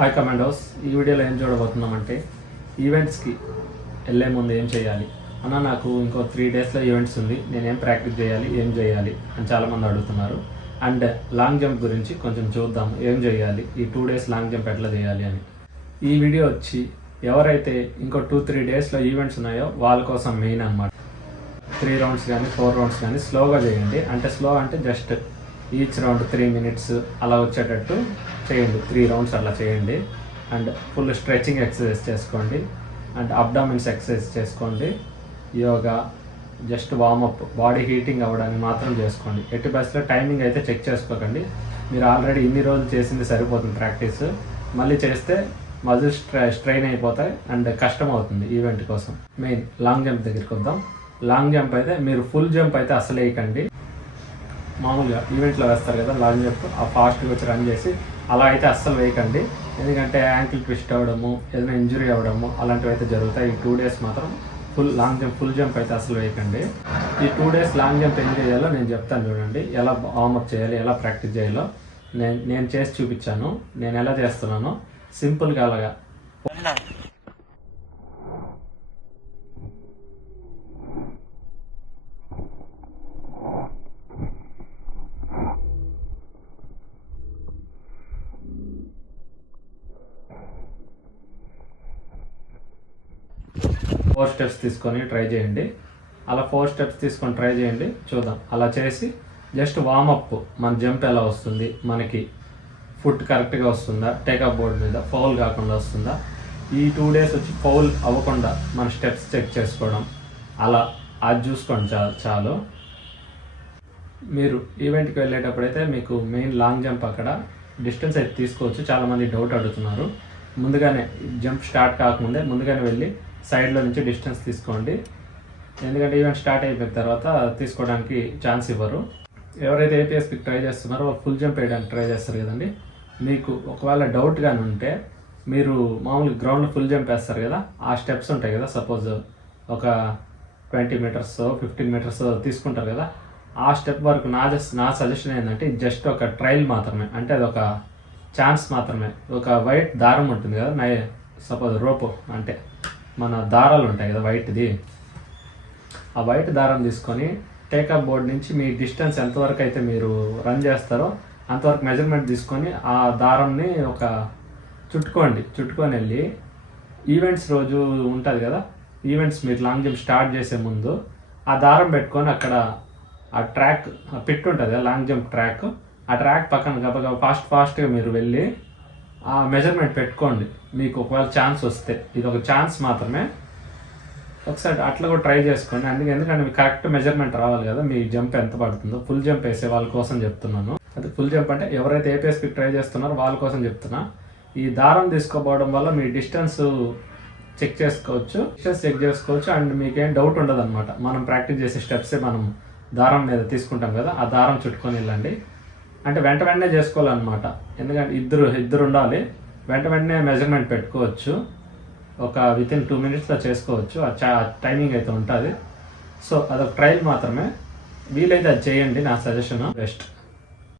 Hi commandos, ఈ వీడియోలో ఏం చూడబోతున్నామంటే ఈవెంట్స్కి వెళ్ళే ముందు ఏం చేయాలి అన్న. నాకు ఇంకో 3 డేస్లో ఈవెంట్స్ ఉంది, నేనేం ప్రాక్టీస్ చేయాలి, ఏం చేయాలి అని చాలామంది అడుగుతున్నారు. అండ్ లాంగ్ జంప్ గురించి కొంచెం చూద్దాం, ఏం చేయాలి, ఈ 2 డేస్ లాంగ్ జంప్ ఎట్లా చేయాలి అని. ఈ వీడియో వచ్చి ఎవరైతే ఇంకో 2-3 డేస్లో ఈవెంట్స్ ఉన్నాయో వాళ్ళ కోసం మెయిన్ అనమాట. 3 రౌండ్స్ కానీ 4 రౌండ్స్ కానీ స్లోగా చేయండి. అంటే స్లో అంటే జస్ట్ ఈచ్ రౌండ్ 3 మినిట్స్ అలా వచ్చేటట్టు చేయండి. 3 రౌండ్స్ అలా చేయండి. అండ్ ఫుల్ స్ట్రెచింగ్ ఎక్సర్సైజ్ చేసుకోండి. అండ్ అబ్డామిన్స్ ఎక్సర్సైజ్ చేసుకోండి. యోగా, జస్ట్ వార్మప్, బాడీ హీటింగ్ అవ్వడానికి మాత్రం చేసుకోండి. ఎట్టి బస్సులో టైమింగ్ అయితే చెక్ చేసుకోకండి. మీరు ఆల్రెడీ ఇన్ని రోజులు చేసింది సరిపోతుంది ప్రాక్టీస్. మళ్ళీ చేస్తే మజిల్స్ స్ట్రెయిన్ అయిపోతాయి అండ్ కష్టం అవుతుంది ఈవెంట్ కోసం. మెయిన్ లాంగ్ జంప్ దగ్గరికి వద్దాం. లాంగ్ జంప్ అయితే మీరు ఫుల్ జంప్ అయితే అసలు వేయకండి. మామూలుగా ఈవెంట్లో వేస్తారు కదా లాంగ్ జంప్, ఆ ఫాస్ట్గా వచ్చి రన్ చేసి అలా అయితే అస్సలు వేయకండి. ఎందుకంటే యాంకిల్ ట్విస్ట్ అవ్వడము, ఏదైనా ఇంజురీ అవ్వడము అలాంటివి అయితే జరుగుతాయి. ఈ 2 డేస్ మాత్రం ఫుల్ జంప్ అయితే అసలు వేయకండి. ఈ 2 డేస్ లాంగ్ జంప్ ఏం చేయాలో నేను చెప్తాను చూడండి. ఎలా వార్మప్ చేయాలి, ఎలా ప్రాక్టీస్ చేయాలో నేను చేసి చూపించాను. నేను ఎలా చేస్తున్నానో సింపుల్గా అలాగా. ఫోర్ స్టెప్స్ తీసుకొని ట్రై చేయండి. అలా 4 స్టెప్స్ తీసుకొని ట్రై చేయండి, చూద్దాం. అలా చేసి జస్ట్ వార్మప్, మన జంప్ ఎలా వస్తుంది, మనకి ఫుట్ కరెక్ట్గా వస్తుందా, టేకప్ బోర్డ్ మీద ఫౌల్ కాకుండా వస్తుందా, ఈ 2 డేస్ వచ్చి ఫౌల్ అవ్వకుండా మన స్టెప్స్ చెక్ చేసుకోవడం, అలా అది చూసుకోండి చాలు. మీరు ఈవెంట్కి వెళ్ళేటప్పుడైతే మీకు మెయిన్ లాంగ్ జంప్ అక్కడ డిస్టెన్స్ అయితే తీసుకోవచ్చు. చాలామంది డౌట్ అడుగుతున్నారు. ముందుగానే జంప్ స్టార్ట్ కాకముందే ముందుగానే వెళ్ళి సైడ్లో నుంచి డిస్టెన్స్ తీసుకోండి. ఎందుకంటే ఈవెంట్ స్టార్ట్ అయిపోయిన తర్వాత తీసుకోవడానికి ఛాన్స్ ఇవ్వరు. ఎవరైతే ఏపీఎస్పీకి ట్రై చేస్తున్నారో ఫుల్ జంప్ వేయడానికి ట్రై చేస్తారు కదండి. మీకు ఒకవేళ డౌట్ కానీ ఉంటే మీరు మామూలు గ్రౌండ్లో ఫుల్ జంప్ వేస్తారు కదా, ఆ స్టెప్స్ ఉంటాయి కదా, సపోజ్ ఒక 20 మీటర్స్ 15 మీటర్స్ తీసుకుంటారు కదా, ఆ స్టెప్ వరకు నా సజెషన్ ఏంటంటే జస్ట్ ఒక ట్రయల్ మాత్రమే. అంటే అది ఒక ఛాన్స్ మాత్రమే. ఒక వైట్ దారం ఉంటుంది కదా, సపోజ్ రోపు అంటే మన దారాలు ఉంటాయి కదా వైట్ది, ఆ వైట్ దారం తీసుకొని టేకప్ బోర్డ్ నుంచి మీ డిస్టెన్స్ ఎంతవరకు అయితే మీరు రన్ చేస్తారో అంతవరకు మెజర్మెంట్ తీసుకొని ఆ దారంని ఒక చుట్టుకొని వెళ్ళి ఈవెంట్స్ రోజు ఉంటుంది కదా, ఈవెంట్స్ మీరు లాంగ్ జంప్ స్టార్ట్ చేసే ముందు ఆ దారం పెట్టుకొని అక్కడ ఆ ట్రాక్ పిట్ ఉంటుంది కదా, లాంగ్ జంప్ ట్రాక్, ఆ ట్రాక్ పక్కన గబగబా ఫాస్ట్గా మీరు వెళ్ళి ఆ మెజర్మెంట్ పెట్టుకోండి. మీకు ఒకవేళ ఛాన్స్ వస్తే, ఇది ఒక ఛాన్స్ మాత్రమే, ఒకసారి అట్లా కూడా ట్రై చేసుకోండి. ఎందుకంటే మీకు కరెక్ట్ మెజర్మెంట్ రావాలి కదా, మీ జంప్ ఎంత పడుతుందో. ఫుల్ జంప్ వేసే వాళ్ళ కోసం చెప్తున్నాను. అది ఫుల్ జంప్ అంటే ఎవరైతే ఏపీఎస్పీకి ట్రై చేస్తున్నారో వాళ్ళ కోసం చెప్తున్నా. ఈ దారం తీసుకోపోవడం వల్ల మీ డిస్టెన్స్ చెక్ చేసుకోవచ్చు అండ్ మీకేం డౌట్ ఉండదు అనమాట. మనం ప్రాక్టీస్ చేసే స్టెప్సే మనం దారం మీద తీసుకుంటాం కదా, ఆ దారం చుట్టుకొని వెళ్ళండి. అంటే వెంటనే చేసుకోవాలన్నమాట. ఎందుకంటే ఇద్దరు ఉండాలి. వెంటనే మెజర్మెంట్ పెట్టుకోవచ్చు. ఒక వితిన్ 2 మినిట్స్లో చేసుకోవచ్చు. టైమింగ్ అయితే ఉంటుంది. సో అదొక ట్రయల్ మాత్రమే. వీలైతే అది చేయండి, నా సజెషన్. బెస్ట్.